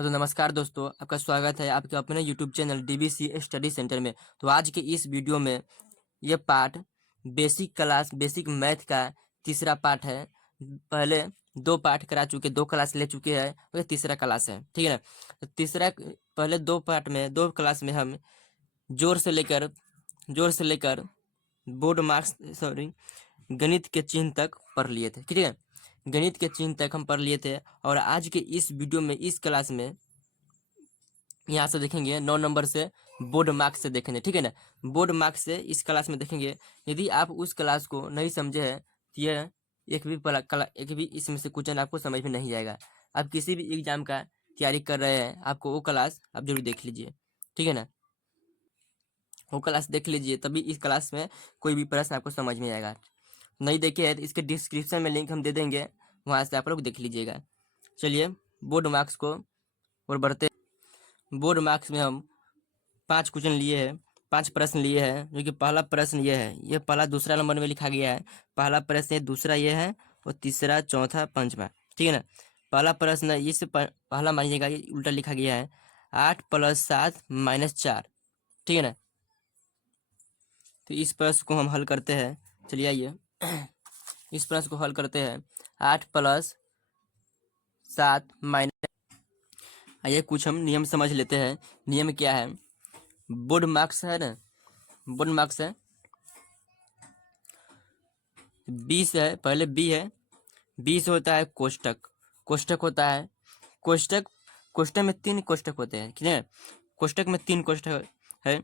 हाँ तो नमस्कार दोस्तों, आपका स्वागत है आपके अपने YouTube channel DBC study centre में। तो आज के इस वीडियो में ये पार्ट बेसिक मैथ का तीसरा पार्ट है। पहले दो पार्ट करा चुके, दो क्लास ले चुके हैं और ये तीसरा क्लास है, ठीक है ना। तो पहले दो पार्ट में, दो क्लास में हम जोर से लेकर बोर्ड मार्क्स सॉरी गणित के चिन्ह तक पढ़ लिए थे, ठीक है। गणित के चिन्ह तक हम पढ़ लिए थे और आज के इस वीडियो में, इस क्लास में यहाँ से देखेंगे 9 नंबर से बोर्ड मार्क्स से देखेंगे, ठीक है ना। बोर्ड मार्क्स से इस क्लास में देखेंगे। यदि आप उस क्लास को नहीं समझे हैं तो ये एक भी इसमें से क्वेश्चन आपको समझ में नहीं आएगा। आप किसी भी एग्जाम का तैयारी कर रहे हैं, आपको वो क्लास आप जरूर देख लीजिए, ठीक है ना। वो क्लास देख लीजिए, तभी इस क्लास में कोई भी प्रश्न आपको समझ में आएगा। नहीं देखे है तो इसके डिस्क्रिप्शन में लिंक हम दे देंगे, वहाँ से आप लोग देख लीजिएगा। चलिए बोर्ड मार्क्स को और बढ़ते। बोर्ड मार्क्स में हम 5 क्वेश्चन लिए हैं, 5 प्रश्न लिए हैं। जो कि पहला प्रश्न ये है, ये पहला दूसरा नंबर में लिखा गया है। पहला प्रश्न ये, दूसरा ये है और तीसरा चौथा पांचवा, ठीक है ना। पहला प्रश्न पहला मानिएगा, ये उल्टा लिखा गया है 8 + 7 - 4, ठीक है ना। तो इस प्रश्न को हम हल करते हैं। चलिए आइए इस प्रश्न को हल करते हैं। 8 + 7 - आइए कुछ हम नियम समझ लेते हैं। नियम क्या है? बोर्ड मार्क्स है ना, बोर्ड मार्क्स है 20 है। पहले बी है, 20 होता है कोष्टक। कोष्टक होता है कोष्टक कोष्टक में 3 कोष्टक होते हैं, ठीक है। कोष्टक में 3 कोष्टक है।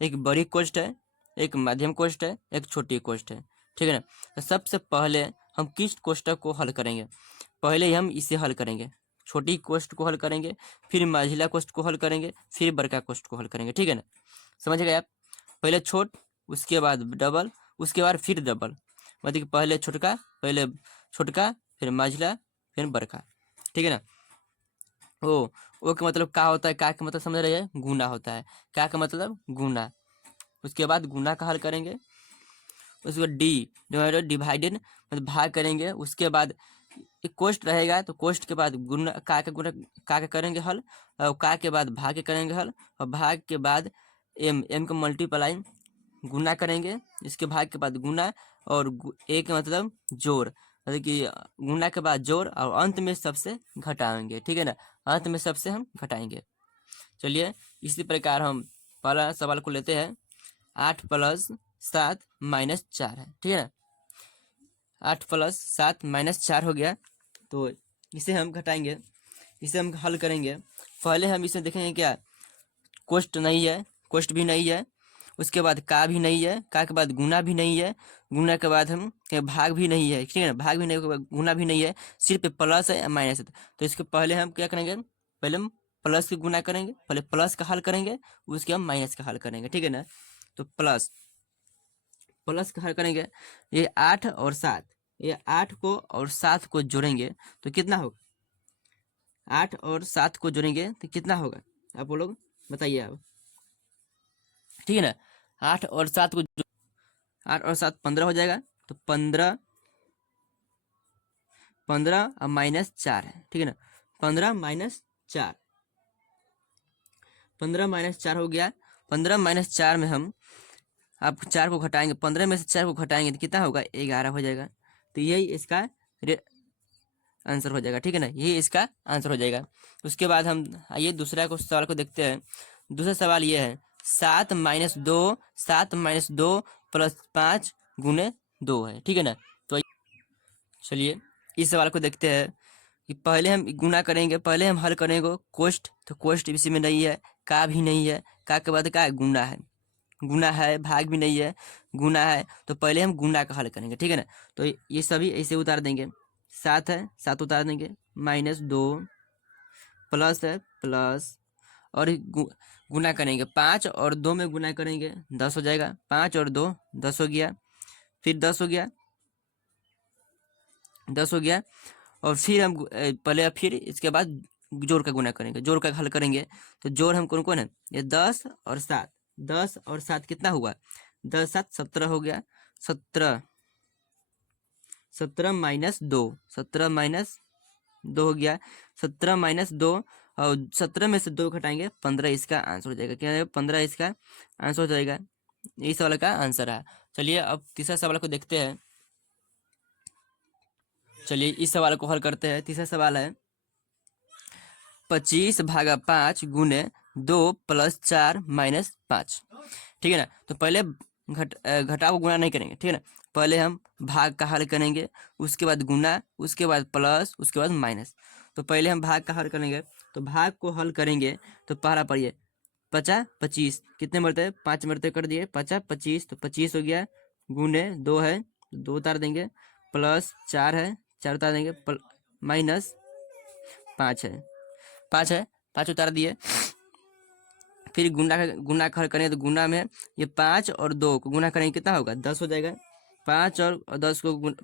एक बड़ी कोष्ट है, एक मध्यम कोष्ट है, एक छोटी कोष्ट है, ठीक है ना। तो सबसे पहले हम किस कोष्टक को हल करेंगे? पहले हम इसे हल करेंगे, छोटी कोष्ट को हल करेंगे, फिर मझिला कोष्ट को हल करेंगे, फिर बड़का कोष्ट को हल करेंगे, ठीक है ना। समझ गए आप? पहले छोट, उसके बाद डबल, उसके बाद फिर डबल। मतलब कि पहले छोटका, फिर मझिला, फिर बड़का, ठीक है ना। ओ का मतलब का होता है? का का मतलब समझ रहे हैं? गुना होता है। का का मतलब गुना। उसके बाद गुना का हल करेंगे। उसके बाद डिवाइडेड मतलब भाग करेंगे। उसके बाद एक कोष्ट रहेगा, तो कोष्ट के बाद गुना का करेंगे हल, और का के बाद भाग के करेंगे हल, और भाग के बाद एम का मल्टीप्लाई गुना करेंगे। इसके भाग के बाद गुना, और ए का मतलब जोड़, मतलब कि गुना के बाद जोड़, और अंत में सबसे घटाएंगे, ठीक है ना। अंत में सबसे हम घटाएंगे। चलिए इसी प्रकार हम पहला सवाल को लेते हैं। 8 + 7 - 4 है, ठीक है ना। 8 + 7 - 4 हो गया। तो इसे हम घटाएंगे, इसे हम हल करेंगे। पहले हम इसमें देखेंगे क्या, कोष्ट नहीं है, कोष्ट भी नहीं है। उसके बाद का भी नहीं है, का के बाद गुना भी नहीं है, गुना के बाद हम भाग भी नहीं है, ठीक है ना। भाग भी नहीं, गुना भी नहीं है, सिर्फ प्लस है या माइनस है। तो इसके पहले हम क्या करेंगे? पहले हम प्लस की गुना करेंगे, पहले प्लस का हल करेंगे, उसके हम माइनस का हल करेंगे, ठीक है ना। तो प्लस का हल करेंगे। ये 8 और 7, ये 8 को और 7 को जोड़ेंगे तो कितना होगा? 8 और 7 को जोड़ेंगे तो कितना होगा? आप लोग बताइए आप, ठीक है ना। 8 और 7 को 8 और 7 15 हो जाएगा। तो 15 और -4 है, ठीक है ना। 15 - 4, 15 - 4 हो गया। 15 - 4 में हम आप 4 को घटाएंगे, 15 में से 4 को घटाएंगे तो कितना होगा? 11 हो जाएगा। तो यही इसका आंसर हो जाएगा, ठीक है ना। यही इसका आंसर हो जाएगा। उसके बाद हम आइए दूसरा सवाल को देखते हैं। दूसरा सवाल ये है 7 - 2 + 5 × 2 है, ठीक है ना। तो चलिए इस सवाल को देखते हैं कि पहले हम गुना करेंगे, पहले हम हल करेंगे कोष्ट। तो कोष्ट इसी में नहीं है, का भी नहीं है, का के बाद का गुना है, गुना है, भाग भी नहीं है, गुना है। तो पहले हम गुना का हल करेंगे, ठीक है ना। तो ये सभी ऐसे उतार देंगे। 7 है, 7 उतार देंगे, -2, प्लस है, प्लस, और गुना करेंगे 5 और 2 में गुना करेंगे 10 हो जाएगा। 5 और 2 10 हो गया, फिर 10 हो गया, 10 हो गया। और फिर हम पहले फिर इसके बाद जोड़ का गुना करेंगे, जोड़ का हल करेंगे। तो जोड़ हम कौन कौन है? ये 10 और 7, 10 और 7 कितना हुआ? 10 7 17 हो गया। 17 -2, 17 - 2 हो गया। 17 - 2 और 17 में से 2 घटाएंगे 15 इसका आंसर हो जाएगा। क्या है? 15 इसका आंसर हो जाएगा। इस सवाल का आंसर है। चलिए अब तीसरा सवाल को देखते हैं। चलिए इस सवाल को हल करते हैं। तीसरा सवाल है 25/5 गुने 2 + 4 - 5। ठीक है ना। तो पहले घटाव को गुना नहीं करेंगे, ठीक है ना। पहले हम भाग का हल करेंगे, उसके बाद गुना, उसके बाद प्लस, उसके बाद माइनस। तो पहले हम भाग का हल करेंगे। तो भाग को हल करेंगे तो पहला पढ़िए 50 25 कितने मरते 5 मरते कर दिए 50 25, तो 25 हो गया। गुने 2 है 2 उतार देंगे, प्लस 4 है 4 उतार देंगे, माइनस 5 है 5 उतार दिए। फिर गुना का हल करेंगे तो गुना में ये 5 और 2 को गुना करेंगे कितना होगा 10 हो जाएगा। 5 और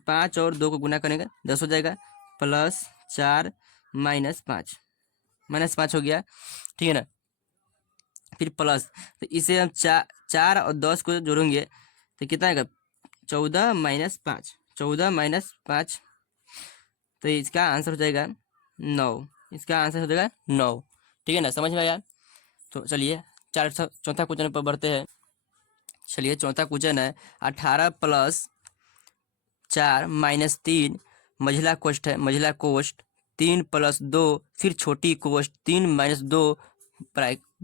5 और 2 को गुना करेंगे 10 हो जाएगा, प्लस 4 -5 हो गया, ठीक है ना। फिर प्लस, तो इसे हम 4 और 10 को जोड़ेंगे तो कितना आएगा 14 - 5, 14 - 5, तो इसका आंसर हो जाएगा 9। इसका आंसर हो जाएगा 9, ठीक है ना। समझ में आया। तो चलिए चौथा क्वेश्चन पर बढ़ते हैं। चलिए चौथा क्वेश्चन है 18 + 4 - 3 मझला कोष्ठ है, मझला कोष्ठ 3 + 2 फिर छोटी कोष्ठ 3 - 2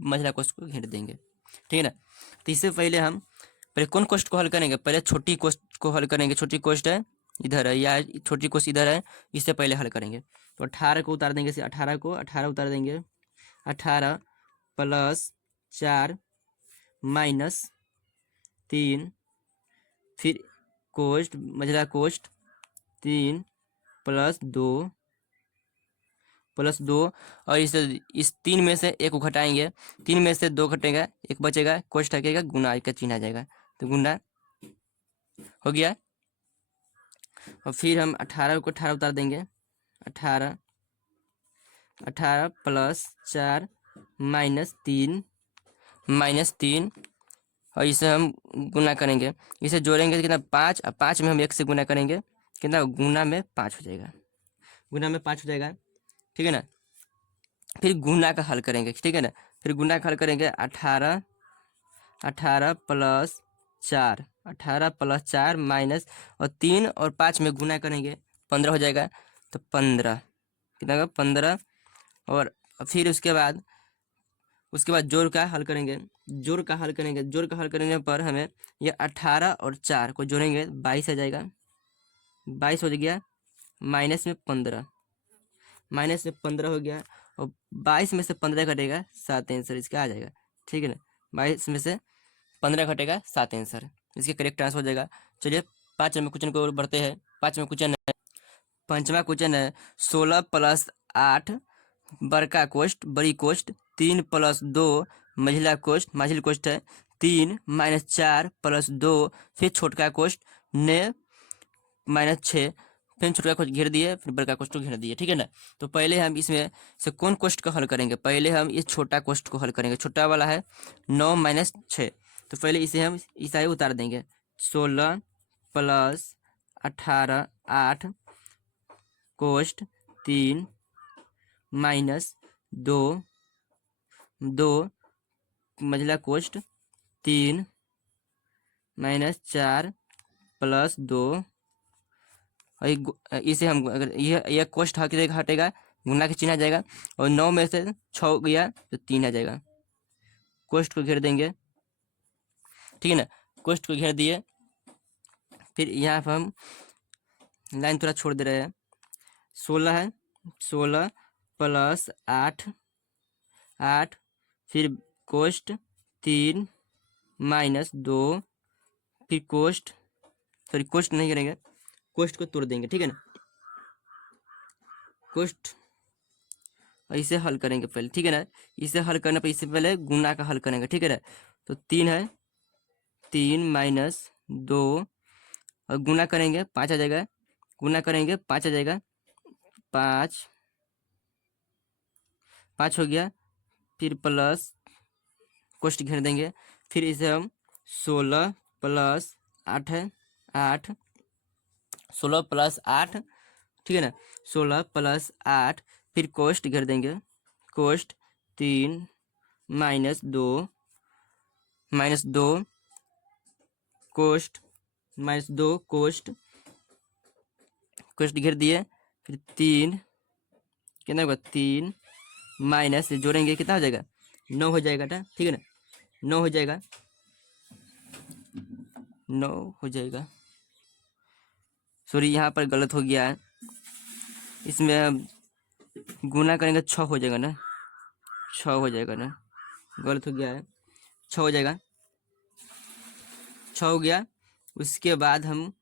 मझला कोष्ठ को घेर देंगे, ठीक है ना। तो इससे पहले हम पहले कौन कोष्ठ को हल करेंगे, पहले छोटी कोष्ठ को हल करेंगे। छोटी कोष्ठ है इधर है, या छोटी कोष्ठ इधर है, इससे पहले हल करेंगे। तो 18 को उतार देंगे, 18 उतार देंगे। 18 + 4 - 3 फिर कोष्ठ मझला कोष्ठ 3 + 2 और इस 3 में से 1 को घटाएंगे, 3 में से 2 घटेगा 1 बचेगा, कोष्ठ हटेगा, गुना का चिन्ह आ जाएगा, तो गुना हो गया। और फिर हम 18 को 18 उतार देंगे। 18 + 4 -3 और इसे हम गुना करेंगे, इसे जोड़ेंगे तो कितना 5, और 5 में हम 1 से गुना करेंगे कितना गुना में 5 हो जाएगा, गुना में 5 हो जाएगा, ठीक है ना। फिर गुना का हल करेंगे, ठीक है ना। फिर गुना का हल करेंगे 18 + 4 माइनस और 3 और 5 में गुना करेंगे 15 हो जाएगा, तो 15 कितना होगा 15। और फिर उसके बाद जोड़ का हल करेंगे। जोड़ का हल करने पर हमें ये 18 और 4 को जोड़ेंगे 22 आ जाएगा, 22 हो गया। माइनस में 15 हो गया, और 22 में से 15 घटेगा 7 आंसर इसका आ जाएगा, ठीक है ना। 22 में से 15 घटेगा 7 आंसर, इसके करेक्ट आंसर हो जाएगा। चलिए 5वें क्वेश्चन को बढ़ते हैं। 5वां क्वेश्चन है, 5वां क्वेश्चन है 16 + 8 बड़का कोष्ठ बड़ी कोष्ठ 3 + 2 मझिला कोष्ठ माझिल कोष्ठ है 3 - 4 + 2 फिर छोटका कोष्ठ ने -6 फिर छोटका कोष्ठ घेर दिए, फिर बड़का कोष्ठ को घेर दिए, ठीक है ना। तो पहले हम इसमें से कौन कोष्ठ को हल करेंगे, पहले हम इस छोटा कोष्ठ को हल करेंगे। छोटा वाला है 9 - 6, तो पहले इसे हम ईसाई उतार देंगे। 16 + 18 8 कोष्ठ 3 - 2 मझला कोष्ठ 3 - 4 + 2 इसे हम अगर यह कोष्ठ हटेगा गुना के चिन्ह आ जाएगा, और 9 में से 6 गया तो 3 आ जाएगा। कोष्ठ को घेर देंगे, ठीक है ना। कोष्ठ को घेर दिए, फिर यहाँ पर हम लाइन थोड़ा छोड़ दे रहे हैं। 16 है 16 + 8 फिर कोष्ठ 3 - 2 फिर कोष्ठ नहीं करेंगे, कोष्ठ को तोड़ देंगे, ठीक है ना। कोष्ठ इसे हल करेंगे पहले, ठीक है ना। इसे हल करने पर इससे पहले गुना का हल करेंगे, ठीक है ना। तो 3 है 3 - 2 और गुना करेंगे 5 आ जाएगा, गुना करेंगे 5 आ जाएगा, 5 हो गया। फिर प्लस कोष्ठ घेर देंगे, फिर इसे हम 16 + 8 है 8 16 + 8, ठीक है ना। 16 + 8 फिर कोष्ठ घेर देंगे, कोष्ट 3 -2 कोष्ट -2 कोष्ट घेर दिए। फिर 3 कितना होगा 3 माइनस जोड़ेंगे कितना हो जाएगा 9 हो जाएगा ना, ठीक है ना, 9 हो जाएगा, 9 हो जाएगा। सॉरी यहाँ पर गलत हो गया है, इसमें हम गुना करेंगे 6 हो जाएगा ना, 6 हो जाएगा ना, गलत हो गया है, 6 हो जाएगा, 6 हो गया। उसके बाद हम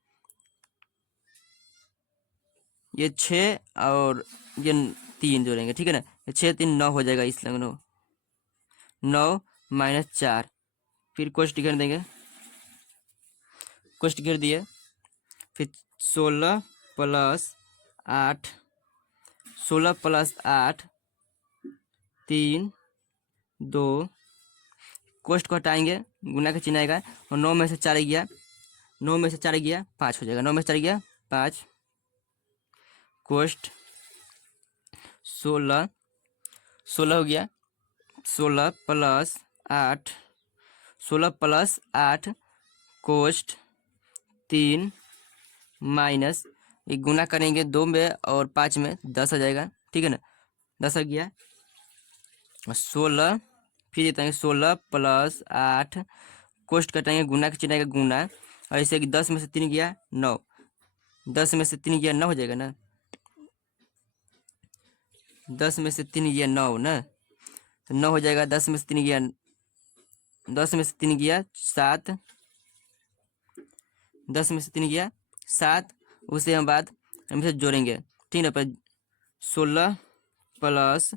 ये 6 और ये 3 जोड़ेंगे, ठीक है ना, 6 3 9 हो जाएगा, इसलिए 9 -4 फिर कोष्ट घेर देंगे, कोष्ट घेर दिए। फिर 16 + 8 16 + 8 3 2 कोष्ट को हटाएंगे, गुना का चिन्ह आएगा और 9 में से 4 गया, 9 में से 4 गया 5 हो जाएगा, 9 में से 4 गया 5 कोष्ट 16 हो गया, 16 + 8 16 + 8 कोष्ट 3 माइनस ये गुना करेंगे 2 में और 5 में 10 आ जाएगा, ठीक है ना, 10 आ गया। 16 फिर देते 16 + 8 कोष्ट कटेंगे, गुना का चिन्ह आएगा गुना, और ऐसे कि 10 में से 3 गया 9, 10 में से 3 गया 9 हो जाएगा ना, 10 में से 3 गया 9 ना, तो 9 हो जाएगा। 10 में से 3 गया 7, 10 में से 3 गया 7, उसे हम बाद हम इसे जोड़ेंगे, ठीक है, पर 16 प्लस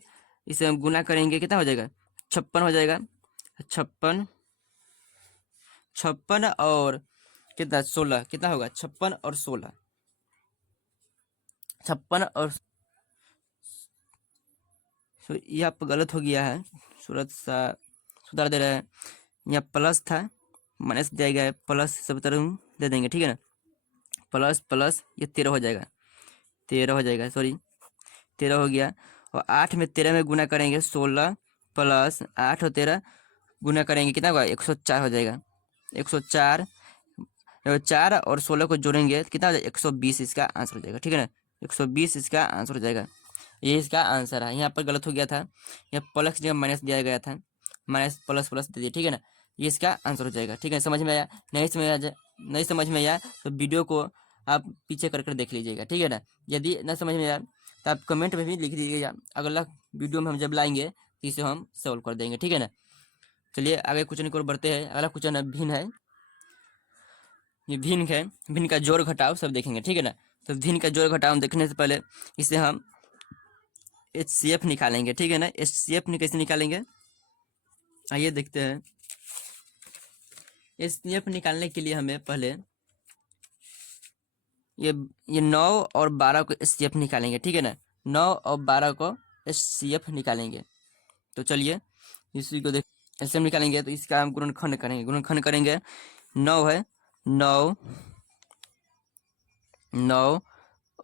इसे हम गुना करेंगे कितना हो जाएगा 56 हो जाएगा, 56 और कितना 16 कितना होगा 56 और 16 56 और यहाँ पर गलत हो गया है, सुधार दे रहा है, यहाँ प्लस था माइनस दिया गया है, प्लस सब तरह दे देंगे, ठीक है ना, प्लस प्लस ये 13 हो जाएगा, 13 हो जाएगा, सॉरी 13 हो गया। और 8 में 13 में गुना करेंगे 16 + 8 और 13 गुना करेंगे कितना होगा 104 हो जाएगा, 104 4 और 16 को जोड़ेंगे कितना हो जाएगा 120 इसका आंसर हो जाएगा, ठीक है ना, 120 इसका आंसर हो जाएगा, ये इसका आंसर है। यहाँ पर गलत हो गया था, यहाँ प्लस की जगह माइनस दिया गया था, माइनस प्लस प्लस दे दिया, ठीक है ना, ये इसका आंसर हो जाएगा, ठीक है। समझ में आया, नहीं समझ में आया तो वीडियो को आप पीछे कर देख लीजिएगा, ठीक है ना। यदि न समझ में आया तो आप कमेंट में भी लिख दीजिएगा, अगला वीडियो में हम जब लाएंगे तो इसे हम सॉल्व कर देंगे, ठीक है ना। चलिए आगे क्वेश्चन की ओर बढ़ते हैं। अगला क्वेश्चन भिन्न है, ये भिन्न है, भिन्न का जोड़ घटाव सब देखेंगे, ठीक है ना। तो भिन्न का जोड़ घटाव देखने से पहले इसे हम HCF निकालेंगे, ठीक है ना। HCF कैसे निकालेंगे आइए देखते हैं। HCF निकालने के लिए हमें पहले ये 9 और 12 को HCF निकालेंगे, ठीक है ना, 9 और 12 को HCF निकालेंगे। तो चलिए इसी को देख HCF निकालेंगे, तो इसका हम गुणनखंड करेंगे, गुणनखंड करेंगे 9 है 9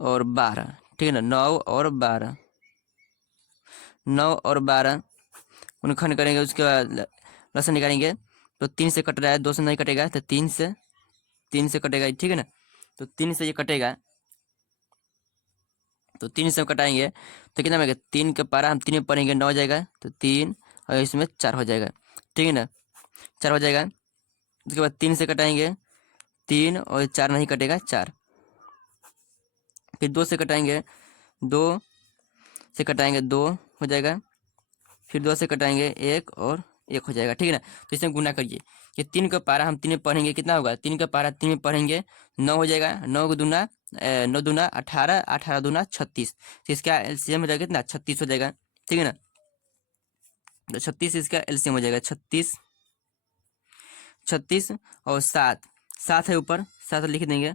और 12, ठीक है ना, 9 और 12 गुणनखंड करेंगे, उसके बाद लसन निकालेंगे। तो 3 से कट रहा है, 2 से नहीं कटेगा, तो 3 से कटेगा, ठीक है ना। तो 3 से ये कटेगा, तो 3 से कटाएंगे तो कितना मिलेगा 3 के पारा हम 3 में पढ़ेंगे 9 हो जाएगा, तो 3 और इसमें 4 हो जाएगा, ठीक है ना, 4 हो जाएगा। उसके बाद 3 से कटाएंगे 3 और 4 नहीं कटेगा 4, फिर 2 से कटाएंगे 2 हो जाएगा, फिर 2 से कटाएंगे 1 और 1 हो जाएगा, ठीक है ना। तो इसमें गुना करिए, ये 3 का पारा हम 3 में पढ़ेंगे कितना होगा 3 का पारा 3 में पढ़ेंगे 9 हो जाएगा, 9 दूना 18, 18 दूना 36, तो इसका LCM हो जाएगा कितना 36 हो जाएगा, ठीक है ना। तो 36 इसका LCM हो जाएगा 36 और 7 है ऊपर, 7 लिख देंगे।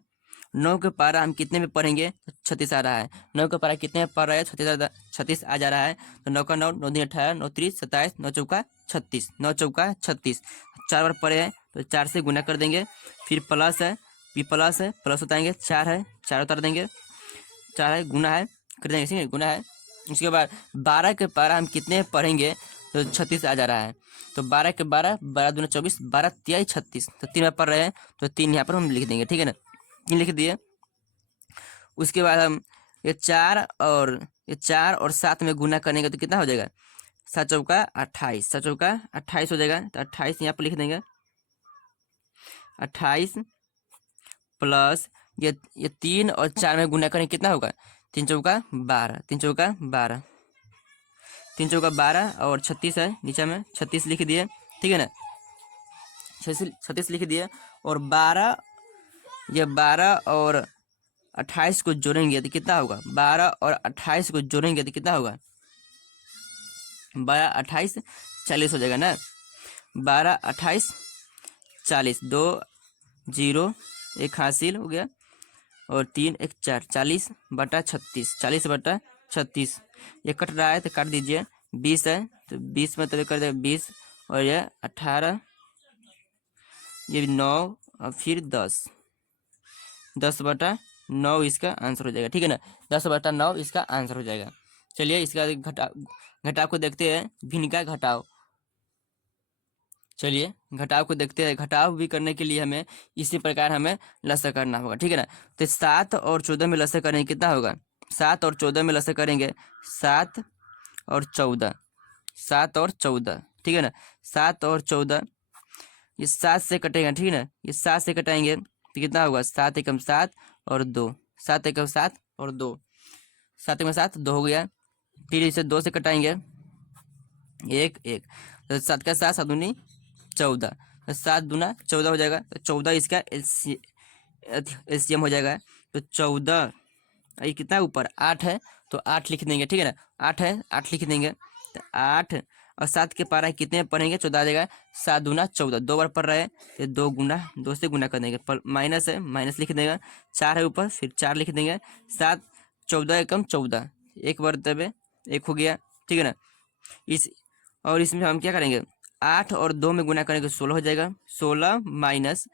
9 के पारा हम कितने में पढ़ेंगे 36 आ रहा है, 9 का पारा कितने में पढ़ रहा है 36 आ जा रहा है, तो 9 का 9 9 दूनी 18, 9 3 27, 9 चौका 36, 9 चौका 36, 4 बार पढ़े हैं तो 4 से गुना कर देंगे। फिर प्लस है, प्लस उतारेंगे 4 है 4 उतार देंगे, 4 है गुना है कर देंगे, ठीक है गुना है उसके बाद 12 के पारा हम कितने पढ़ेंगे तो 36 आ जा रहा है। तो 12 के 12, 12 दूना 24, 12 तिया 36, तो 3 में पढ़ रहे हैं तो 3 यहाँ पर हम लिख देंगे, ठीक है ना। 3 लिख दिए। उसके बाद हम ये 4 और 7 में गुना करेंगे तो कितना हो जाएगा, 7 चौका 28, 7 चौका 28 हो जाएगा। तो 28 यहाँ पर लिख देंगे, 28 प्लस ये 3 और 4 में गुना करेंगे कितना होगा, 3 चौका 12, 3 चौका 12, 3 चौका 12 और 36 है नीचे में, 36 लिख दिए, ठीक है ना। 36 लिख दिए। और 12 और 28 को जोड़ेंगे तो कितना होगा, 12 और 28 को जोड़ेंगे तो कितना होगा, 12 28 40 हो जाएगा ना। 12 28 40, 2 0 1 हासिल हो गया, और 3 1 4, 40 बटा 36, 40 बटा 36। ये कट रहा है तो काट दीजिए। 20 है तो 20 में तो कर देगा 20, और ये 18, ये 9 और फिर 10, 10 बटा 9 इसका आंसर हो जाएगा, ठीक है ना। 10 बटा 9 इसका आंसर हो जाएगा। चलिए इसका घटाव को देखते हैं, भिन्न का घटाव। चलिए घटाव को देखते हैं। घटाव भी करने के लिए हमें इसी प्रकार हमें लसागु करना होगा, ठीक है ना। तो 7 और 14 में लसागु करेंगे कितना होगा, 7 और 14 में लसागु करेंगे 7 और 14, 7 और 14, ठीक है ना। 7 और 14 ये 7 से कटेगा, ठीक है ना। ये 7 से कटाएंगे तो कितना होगा, 7 एकम 7 और 2, 7 एकम 7 और 2, 7 एकम 7 2 हो गया। फिर इसे 2 से कटाएंगे 1 1, तो 7 का 7, 7 दूनी 14, तो 7 दूना 14 हो जाएगा। तो 14 इसका एलसीएम हो जाएगा। तो 14, ये कितना ऊपर 8 है तो 8 लिख देंगे, ठीक है ना। 8 है 8 लिख देंगे। तो 8 और 7 के पारा कितने पढ़ेंगे, 14 आ जाएगा। 7 दूना 14, 2 बार पढ़ रहे हैं तो 2 से गुना कर देंगे, माइनस है माइनस लिख देंगे। 4 है ऊपर फिर 4 लिख देंगे। 7 14 एकम 14, एक बर्तबे 1 हो गया, ठीक है ना। इसमें हम क्या करेंगे, 8 और 2 में गुना करेंगे 16 हो जाएगा। 16 माइनस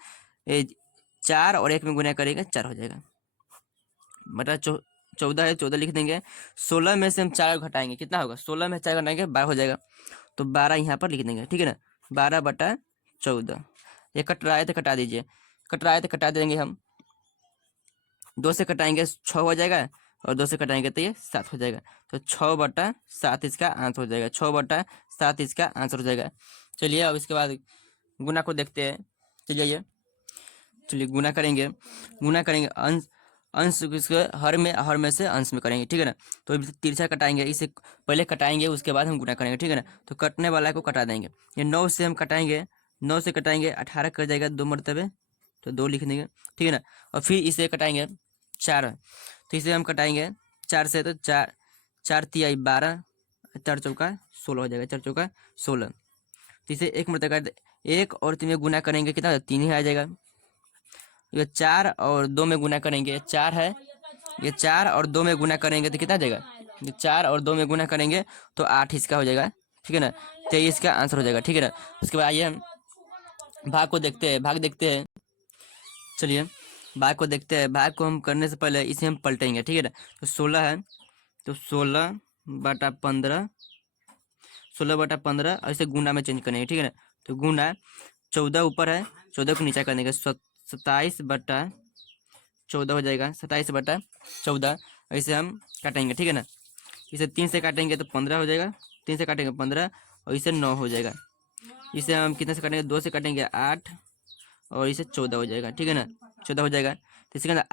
4 और 1 में गुना करेंगे 4 हो जाएगा, बटा 14 है 14 लिख देंगे। 16 में से हम 4 घटाएंगे कितना होगा, 16 में 4 घटाएंगे 12 हो जाएगा। तो 12 यहाँ पर लिख देंगे, ठीक है ना। 12 बटा 14, ये कट रहा है तो कटा दीजिए, कट रहा है तो कटा देंगे हम। 2 से कटाएंगे 6 हो जाएगा, और 2 से कटाएंगे तो ये 7 हो जाएगा। तो 6 बटा 7 इसका आंसर हो जाएगा, 6 बटा 7 इसका आंसर हो जाएगा। चलिए अब इसके बाद गुना को देखते हैं। चलिए गुना करेंगे अंश अंश किसके हर में से अंश में करेंगे, ठीक है ना। तो तिरछा कटाएंगे, इसे पहले कटाएंगे उसके बाद हम गुना करेंगे, ठीक है ना। तो कटने वाला को कटा देंगे। ये 9 से हम कटाएंगे, 9 से कटाएंगे 18 कर जाएगा 2 मरतबे, तो 2 लिख देंगे, ठीक है ना। और फिर इसे कटाएंगे 4, तो इसे हम कटाएंगे 4 से, तो 4 4 तिया 12, 4 चौका 16 हो जाएगा, 4 चौका 16। तो इसे 1 मरतबा 1 और 3 में गुना करेंगे कितना, 3 ही आ जाएगा। ये 4 और 2 में गुना करेंगे 4 है, ये 4 और 2 में गुना करेंगे तो कितना जाएगा, ये 4 और 2 में गुना करेंगे तो 8 इसका हो जाएगा, ठीक है ना। 23 का आंसर हो जाएगा, ठीक है ना। उसके बाद आइए हम भाग को देखते हैं, भाग देखते हैं। चलिए भाग को देखते हैं। भाग को हम करने से पहले इसे हम पलटेंगे, ठीक है ना। तो 16 है तो 16 बटा 15, 16 बटा 15 ऐसे गुना में चेंज करेंगे, ठीक है ना। तो गुना 14 ऊपर है, 14 को नीचा कर देंगे, 27 बटा 14 हो जाएगा, 27 बटा 14। ऐसे हम काटेंगे, ठीक है ना। इसे 3 से काटेंगे तो 15 हो जाएगा, 3 से काटेंगे 15, और इसे 9 हो जाएगा। इसे हम कितने से काटेंगे, 2 से काटेंगे 8, और इसे 14 हो जाएगा, ठीक है ना। 14 हो जाएगा। तो इसके अंदर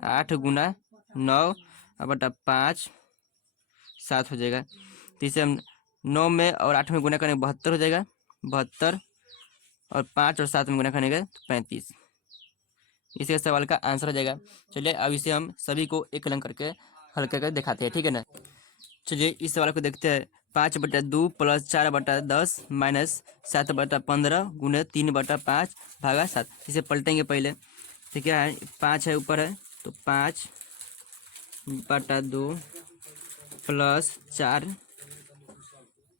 8 गुना 9 बटा 5 7 हो जाएगा। तो इसे हम 9 में और 8 में गुना करेंगे 72 हो जाएगा, 72, और 5 और 7 में गुना करेंगे तो 35। इसके सवाल का आंसर हो जाएगा। चलिए अब इसे हम सभी को एक कलम करके हल करके दिखाते हैं, ठीक है ना। चलिए इस सवाल को देखते हैं। 5 बटा 2 प्लस 4 बटा 10 माइनस 7 बटा 15 गुने 3 बटा 5 भागा 7। इसे पलटेंगे पहले। तो क्या है, 5 है ऊपर है, तो 5 बटा 2 प्लस 4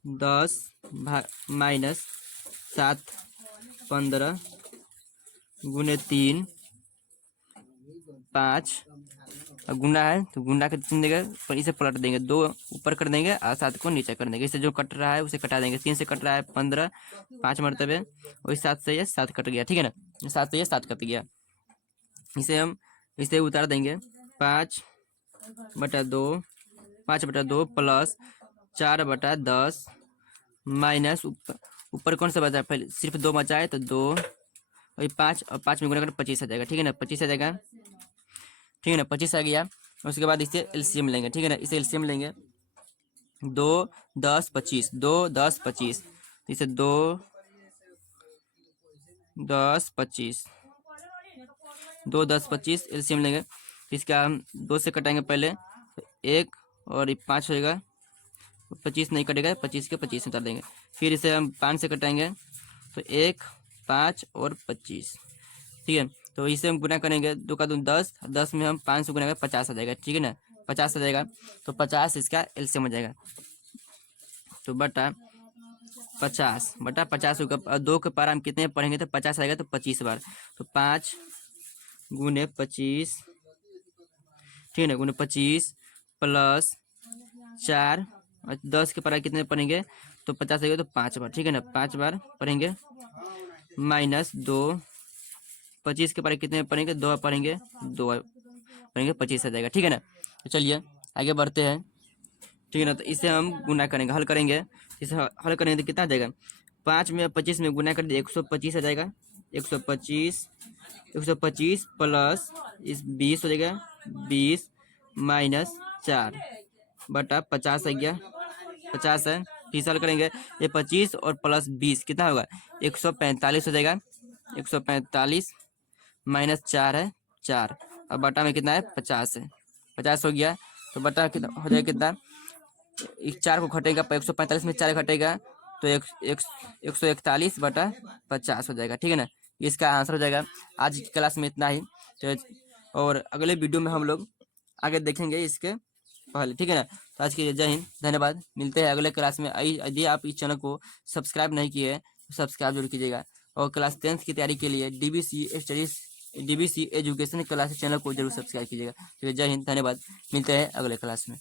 10 माइनस 7 15 गुने 3 5 और गुना है तो गुना के चिन्ह देंगे, पर इसे पलट देंगे, 2 ऊपर कर देंगे और 7 को नीचे कर देंगे। इसे जो कट रहा है उसे कटा देंगे। 3 से कट रहा है 15, 5 मरतबे, वही 7 से ये 7 कट गया, ठीक है ना, 7 से ये 7 कट गया। इसे हम इसे उतार देंगे, 5/2, 5/2 प्लस 4/10 माइनस ऊपर कौन सा बचा है, पहले सिर्फ 2 बचा है तो 2, वही 5 और 5 में गुना कर 25 आ जाएगा, ठीक है ना, 25 आ जाएगा, ठीक है ना, 25 आ गया। उसके बाद इसे एलसीएम लेंगे, ठीक है ना, इसे एलसीएम लेंगे, 2 10 25, 2 10 25, इसे 2 10 25, 2 10 25 एलसीएम लेंगे। इसका हम 2 से कटाएंगे पहले, तो 1 और ये 5 होएगा, 25 नहीं कटेगा, 25 के 25 उतार देंगे। फिर इसे हम 5 से कटाएंगे, तो 1 5 और 25, ठीक है। तो इसे हम गुना करेंगे, 2 का 2 10, 10 में हम 5 से गुना करेंगे 50 आ जाएगा, ठीक है ना, 50 आ जाएगा। तो 50 इसका एलसीएम हो जाएगा, तो बटा 50 होगा। 2 के पार हम कितने पढ़ेंगे तो 50 आएगा, तो 25 बार, तो 5 गुने 25, ठीक है ना, गुने 25 प्लस 4, और 10 के पार कितने पढ़ेंगे तो 50 आएगा, तो 5 बार, ठीक है ना, 5 बार पढ़ेंगे, माइनस 2, 25 के पार कितने पढ़ेंगे 2 पढ़ेंगे, 2 पढ़ेंगे, 25 आ जाएगा, ठीक है ना। तो चलिए आगे बढ़ते हैं, ठीक है ना। तो इसे हम गुना करेंगे, हल करेंगे, इसे हल करेंगे तो कितना आ जाएगा, 5 में 25 में गुना कर दिए 125 आ जाएगा, 125, 125 प्लस इस 20 हो जाएगा, 20 माइनस 4/50 आ गया, 50 है। फिर हल करेंगे, ये 25 और प्लस 20 कितना होगा, 145 हो जाएगा, 145 माइनस 4 है 4, और बटा में कितना है 50 है, 50 हो गया। तो बटा कितना हो जाएगा, कितना, इस 4 को घटेगा, 145 में 4 घटेगा, तो 141/50 हो जाएगा, ठीक है ना, इसका आंसर हो जाएगा। आज की क्लास में इतना ही, तो और अगले वीडियो में हम लोग आगे देखेंगे इसके पहले, ठीक है ना। तो आज के लिए जय हिंद, धन्यवाद, मिलते हैं अगले क्लास में। यदि आप इस चैनल को सब्सक्राइब नहीं किए तो सब्सक्राइब जरूर कीजिएगा, और क्लास 10th की तैयारी के लिए DBC एजुकेशन क्लास चैनल को जरूर सब्सक्राइब कीजिएगा। तो जय हिंद, धन्यवाद, मिलते हैं अगले क्लास में।